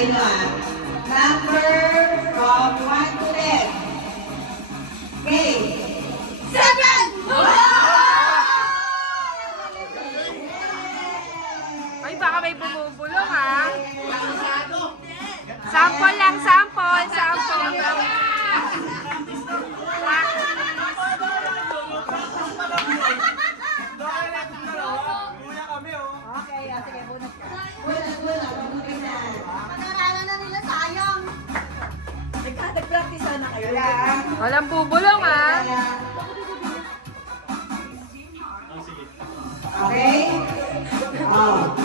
Tandaan nyo number from 1 to 10. Okay. 7! Ay, baka may bumubulong ha. Sample lang, sample. Okay, sige, bunot ka. Bunutin na. Pag-aralan na nila, sayang. Nag-practice na kayo. Walang bubulong ha. Okay? Oh.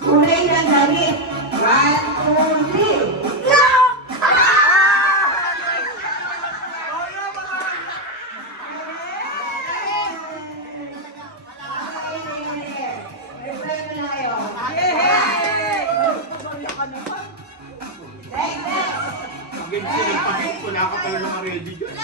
Kulay ng damit. 1, 2, 3. Go! Wala ka pala naman ready dyan.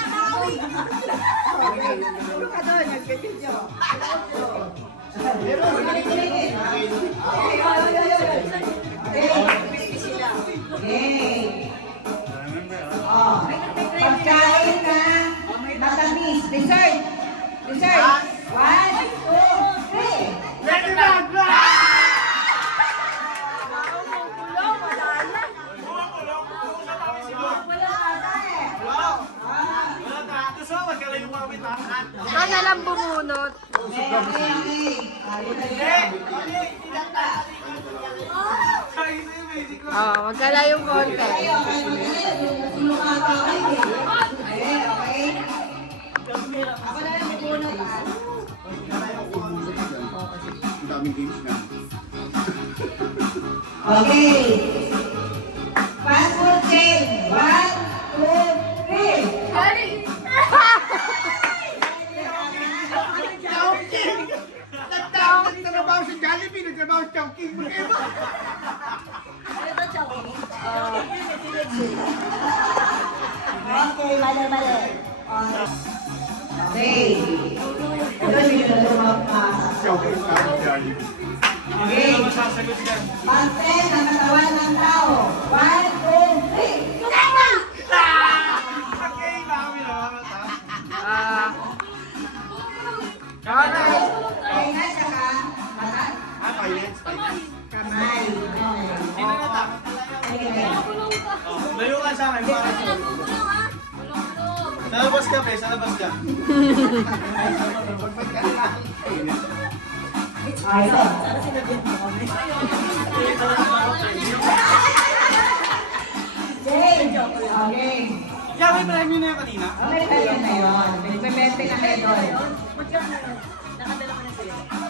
Pagkain na matamis. Dessert. 1, 2, 3. Ikaw na lang bumunot. Magkalayong konti. Ako na lang bunot. Ang daming games na. Okay. Fast food chain. 1, 2, 3. Nagtrabaho sa Jollibee, nagtrabaho sa Chowking. Magkaiba. Okay, mali. Okay. Ito yung lumabas. Chowking sa Jollibee. Okay. Parte ng katawan ng tao. 1, 2, 3. Okay na siya ka. Mata? Silence. Kamay. Sino na ta? Layo ka sa akin. Sa labas ka, pre. Sa labas ka. Ito. Okay. Yeah, may prime yun na yung kanina. Okay, tayo na yun. May 20 na medal.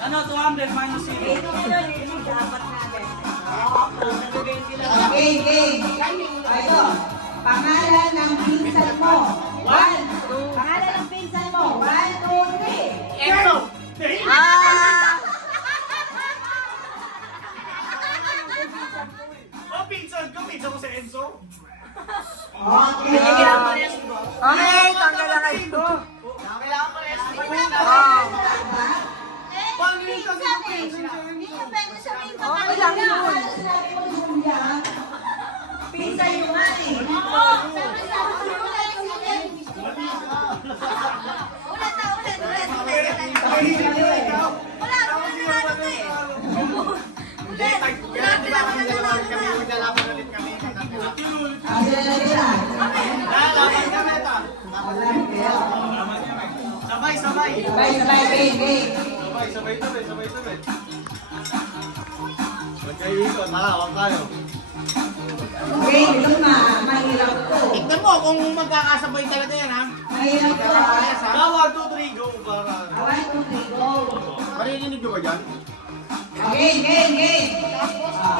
Ano, 200 minus 0. Okay, game. Ito. Pangalan ng pinsan mo. 1. Pangalan ng pinsan mo. 1, 2, 3. Enzo! Oh, pinsan ko. Pinsan ko si Enzo. Okay. Okay, tanggal na kayo. Kailangan ko rin. Paano yung sabi ko Okay lang yun. Pinsan yung mali. Sabay. Magkaikot, huwag kayo. Okay, ito mahirap to. Tignan mo kung magkakasabay talaga yan, ha? Mahirap to. Bawal, 2, 3, go. Para. 1, 2, 3, go. Maririnig nyo ba dyan? Game.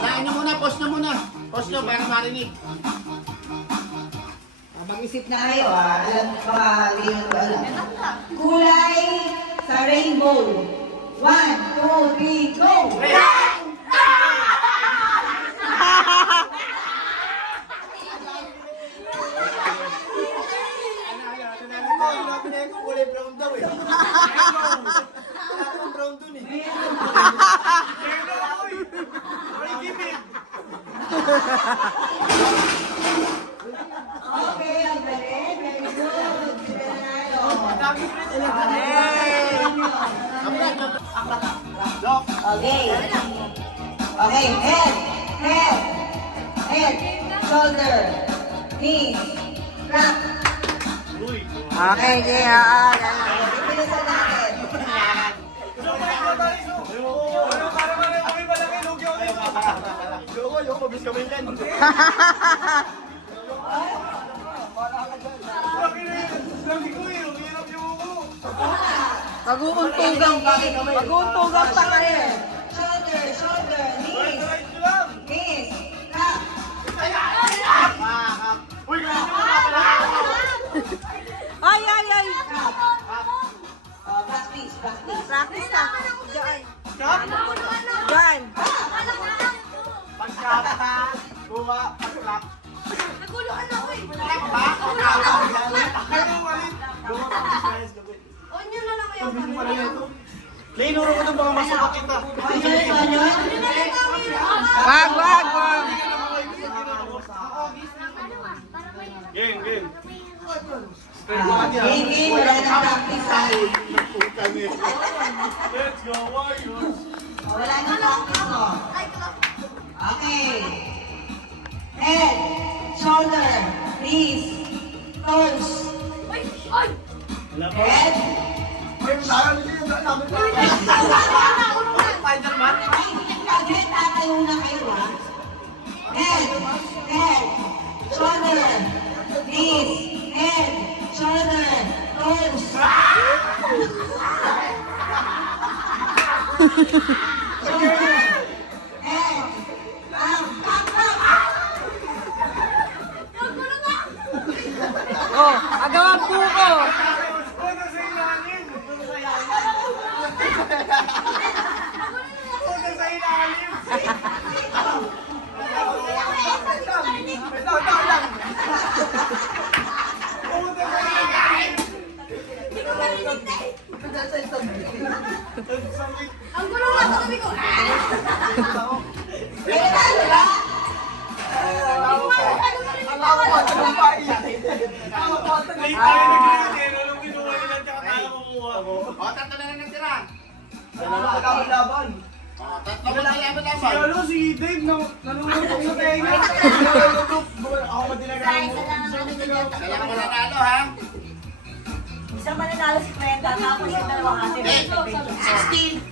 Lain nyo muna, pause na muna. Pause nyo, para marinig. Mag-isip na kayo, alam, baka hindi nyo alam. Kulay sa rainbow. 1, 2, 3, go! Kulay brown daw eh. Brown dun eh. Ay, gimmick. Okay, ang galing. Very good. Si Bernardo. Okay. Okay, head, shoulder, knees, back. Okay, okay. Bilisan natin. Pag-uuntugang pa kayo. Shoulder, knees, back. Ay, ay, ay. Practice. Practice na. Diyan. Diyan. Naguluhan ako eh. O, nyo na lang kayo. Linuro ko ng mga masama kita. Wag, wag, wag. Game. Hindi, wala na practice tayo. Let's go, Warriors! Wala na practice mo. Ay, ito. Okay. Head, shoulder, knees, toes. Ay, ay. Head. Bakit tatayo na kayo ha? Head, shoulder, knees, head, shoulder, toes. Shoulder, head, Oh, agawang buko. Hindi ko marinig na eh. Ang gulo nga ito kami ko. Tatlo na lang natira. Laban. Tatlo na lang Si ano, si Dave, nanunod sa tenga. Ako madinagaan mo. Kaya mo nanalo, ha? Isang mananalo si Kwenta, tapos yung dalawang ate. 16.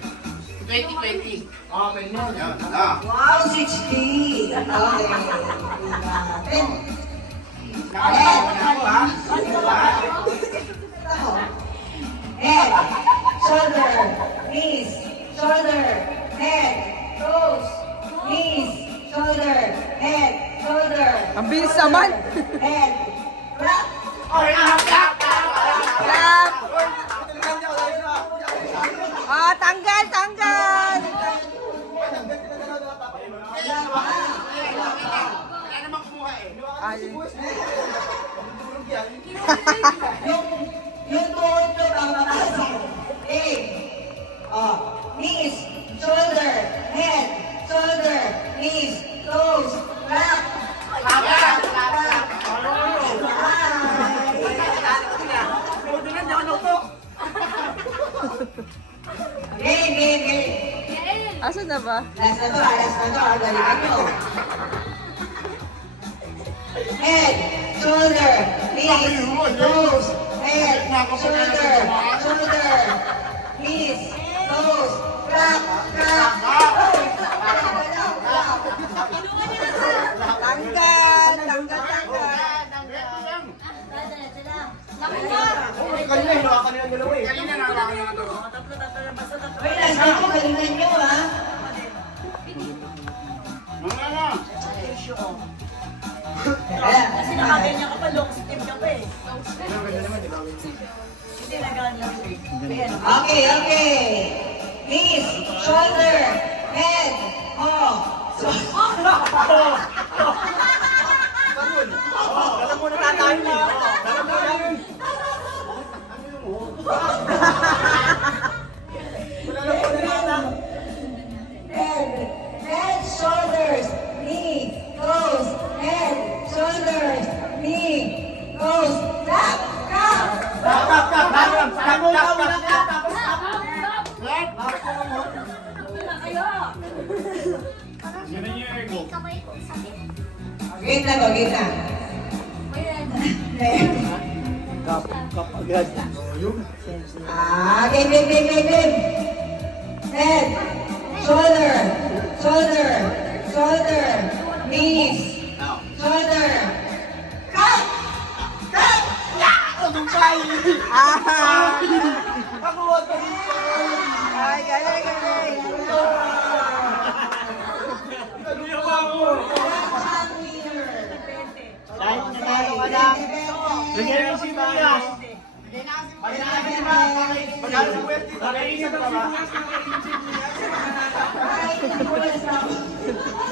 2020. Okay, no. Yan, ah. Wow, 60! Okay. Head, shoulder, knees, shoulder, head, toes, knees, shoulder, head, shoulder. Ang bilis naman. Head, clap. Clap. Ah, tanggal, tanggal. Kaya naman kumuha eh. Ay. Yung tuhod nyo bang makasip? Knees, shoulder, head, shoulder, knees, toes, clap. Game. Asan na ba? Last na to. Galingan nyo. Head, shoulder, knees, toes, head, shoulder, knees, toes, clap. Tanggal, tanggal, tanggal. Kanina, hinawakan nila dalawa eh. Kanina nawakan yung ito. Uy, last na to. Galingan nyo, ha? Mga na. Kasi nakaganyan ka pa, long sleeve ka pa eh. Hindi nagaganyan. Okay. Knees, shoulder, head, Alam mo na tatayo na. Alam mo na yun. head, shoulders, knees, toes, kamay ko sakit. Game na to, game na. Kap agad. Game. Head, shoulder, knees, shoulder. Cut! Tagumpay! Ah! Ako ang tagumpay! Ay, galing. Tagumpay ako! Dahil nanalo ka na. Bigyan mo si Mayas. Magkano sa puwet dito? Nakaisip ka ba?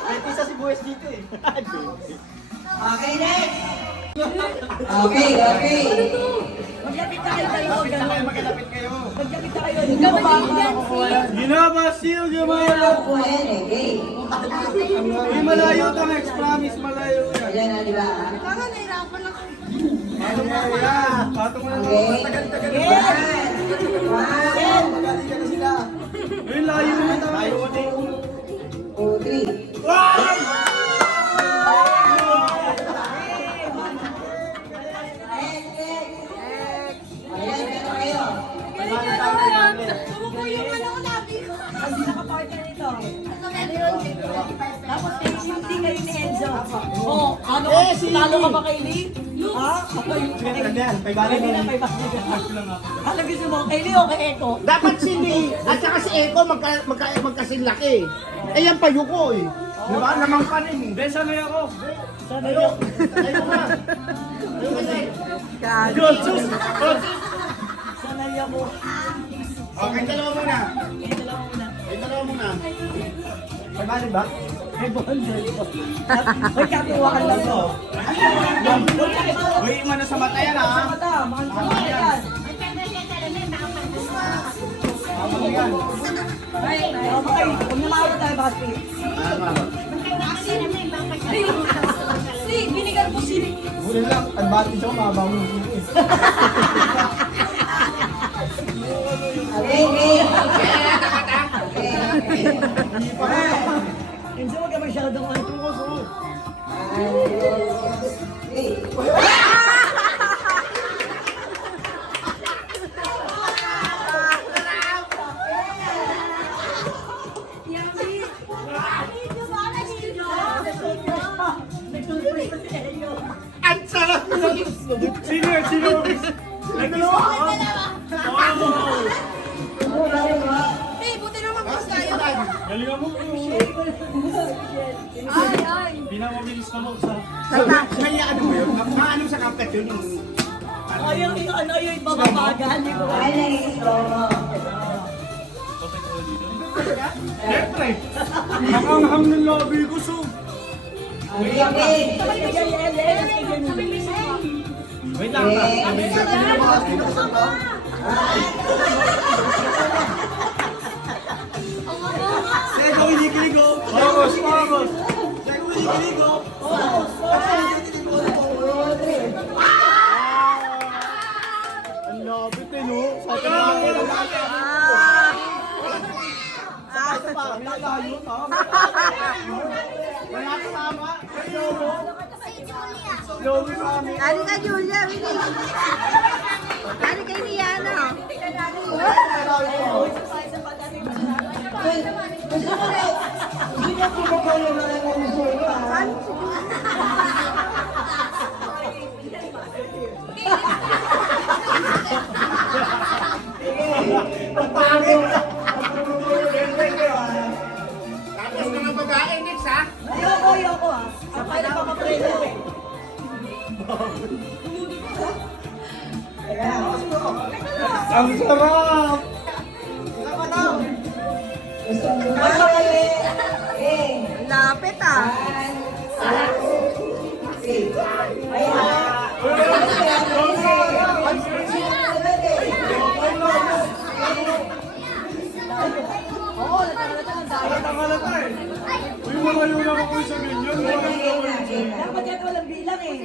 May isa si Buwes dito eh. Okay, next! Okay. Maglapit na kayo. Lapit na kayo, magkalapit kayo. Maglapit na kayo. Ikaw ba yan? Ginabasiyo, Gamala! Game. Uy, malayo ka, Max. Promise, malayo yan. Ayan na, di ba? Parang nahirapan ako. Ano mo yan? Patong mo na Okay. naman. Tagal-tagal. One, Magaling ka na sila. Uy, layo na tayo. Layo ko din. 2, 3. Ayan, meron kayo. Sumuko yung ano ko natin ko. Hindi nakapartner nito. Ano yun? Tapos hindi kayo ni Enzo. Oh, ano? Talo ka ba kay Lee? Ha? Ako yung Yan, may balik Hindi na na. may basket. Ano gusto mo? Kay Lee o kay Eko? Dapat si Lee at saka si Eko magkasinlaki. Eh yan pa yuko eh. Di ba? Namang panin eh. Ben, sanay ako. Sana yun. Tayo ka. Good, sus. Sana yun ako. Okay, dalawa muna. Kaya dalawa muna. Ay, dalawa muna. May balik ba? May bondol ko. May katuwaan lang ko. Uy, mana sa mata yan Sa ha. mata, mga sa mata yan. Tama yan. Okay, kung namawag tayo basket. Lee, binigan mo si Lee. Huli lang, advantage ako, mababaw mo. Okay. Enzo, huwag ka masyadong ano. Ang sarap! Sino? Nagdalawa ako. Hey, buti naman mas tayo. Galingan mo. Ay. Pinamabilis na mo sa... May ano mo yun? Maano sa kapit yun? Yung ano yung bababagal. Yung Siyempre. Nakanghang ng lobby ko, so... Okay. Wait lang. Sego, kinikiligo. Vamos. Sego, kinikiligo. Ang labit eh, no? Sa tinapay na lagi. Sa pa, lalayo, ha? Wala kasama. Lobo kami. Ano ka, Julia? Ano kay Niana? Tapos mga babae, next ha? Ayoko ah. Kapay na papapreno eh. Ang sarap! Lapit ah. Halata eh. Uy, malayo na ako sa ganyan. Dapat yan walang bilang eh.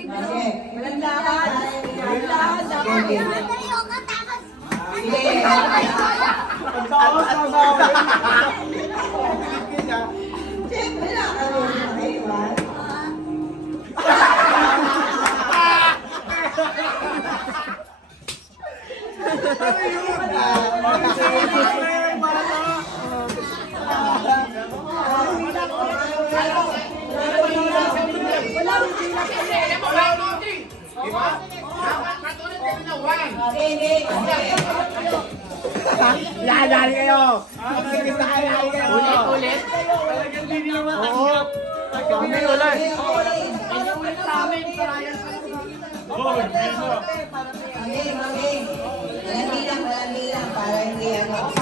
Walang lahat. Walang lahat. Dapat yan. Ang tawas na sa akin. Siyempre na. Lalali kayo. Lalali kayo. Ulit. Talagang hindi nila matanggap. Kami ulit. Ulit namin. Walang bilang, para hindi ano.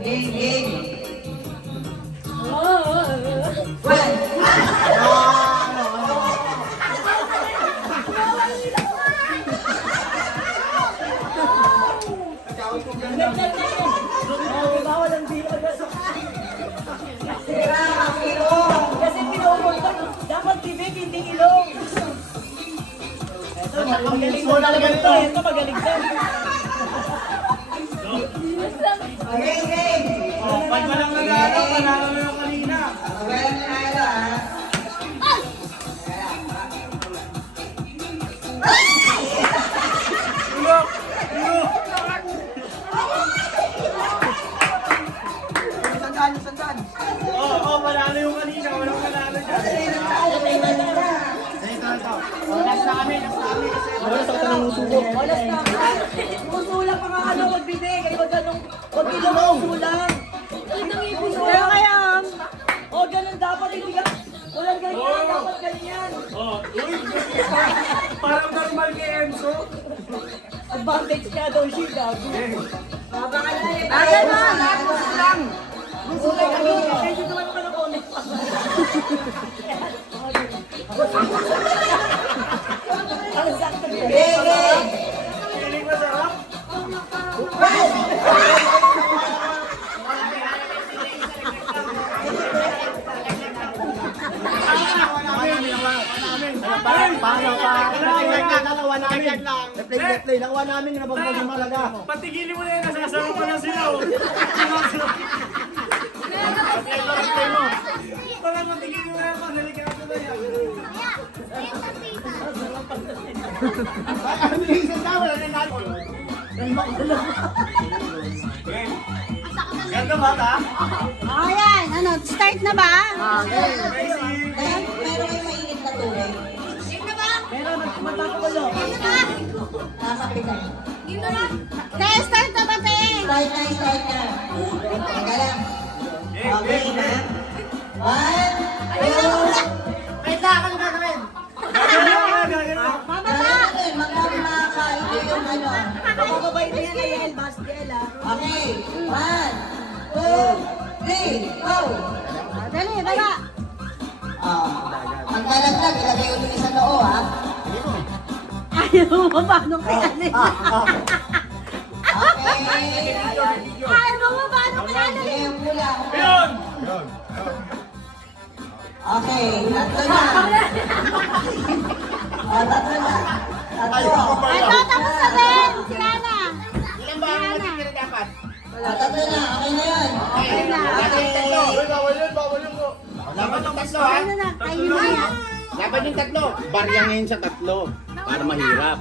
Game. One. Kasi pinupol ka. Dapat bibig, hindi ilong. Ito, magaling mo talaga ito. Ito, magaling ka. Game. Pag walang nag-aaral, panalo na yung kanina. Walang nanalo, ha? Oo, panalo yung kanina. Walang panalo dyan. Last na kami kasi. Olas na. Musulang pa nga ano, wag bibig. Ay, wag ganun. Wag ilong musulang. Pero kaya, o ganun dapat. Hindi ka, walang ganyan. Dapat ganyan. Uy, parang normal kay Enzo. Advantage niya daw siya. Gago. Ayan na. Musulang kami. Medyo naman ako ng comment pa. Ang sakto niya. Game. Feeling masarap. Play, nakuha namin yung nabagbag yung malaga. Patigilin mo na yun, nasasama pa na sila. Parang patigilin mo na yun, delikado na yan. Ano yung isang tao? Wala na natin. Ganda ba ta? Ayan, ano, start na ba? Amazing! Meron kayo mainit na tubig. Meron, magpapakulo. Nakakapigay. Te, start na ba, te? Start na. Teka lang. Okay na. One, two. Mababa! Magkakain kayo ng ano. Mababay na yan, Ayel, Basdiel, ah. Okay. One, two, three, go! Dali, baba! Ang kalaglag, ilagay ulit sa noo, ha? Ayaw mo ba nung kaya Okay. Ayaw mo ba nung kaya Okay, yung hula. Yun! Okay, tatlo na. Tatlo na. Tatlo. Ito, tapos na din! Si Ana! Ilan ba ang matitira dapat? Tatlo na. Okay na yun. Okay na, okay. Bawal yun po. Laban yung tatlo ha? Ano na, kainin mo yan. Laban yung tatlo. Barya ngayon sa tatlo. Para mahirap.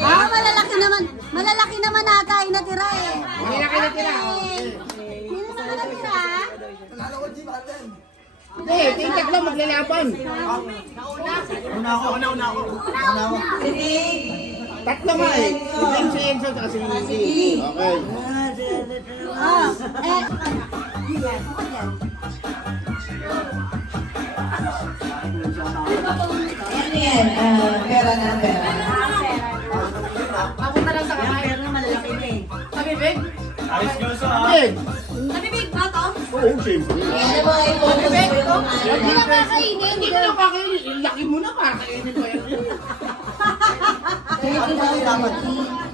Ah, malalaki naman ata ay natira eh. Hindi na kayo natira. Hindi naman natira. Hindi, yung tatlo maglalaban. Una ako. Sige. Tatlo nga eh. Si Enzo at si Lucy. Okay. Ah, eh. Ano yan? Pera na pera. Papunta lang sa kamay. Pero malalaki na eh. Ayos Joso ha. Big! Nabibig ba to? Oo, siyempre. Ano ba i-focus mo yung Hindi na kakainin. Hindi ka na kakainin. Laki mo na para kainin pa yan.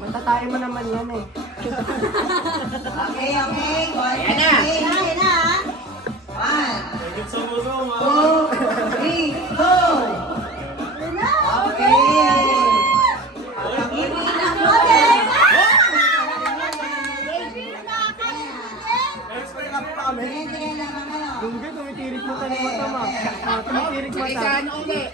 Matatay mo naman yan eh. Okay. Ayan na. Ayan na ah. One, Higit sa musong ha. two, three, go! Okay. Explain up pa kami. Sige lang ang ano. Dungge, tumitirik mo tayo mata ma. Tumitirik mo Isa ano ulit?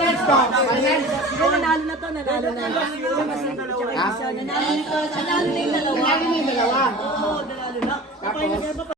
finals to. Finals. Hindi, nanalo na to, nanalo na. Tsaka isa, nanalo na yung dalawa. Nanalo na yung dalawa. Oo, nanalo na. Tapos?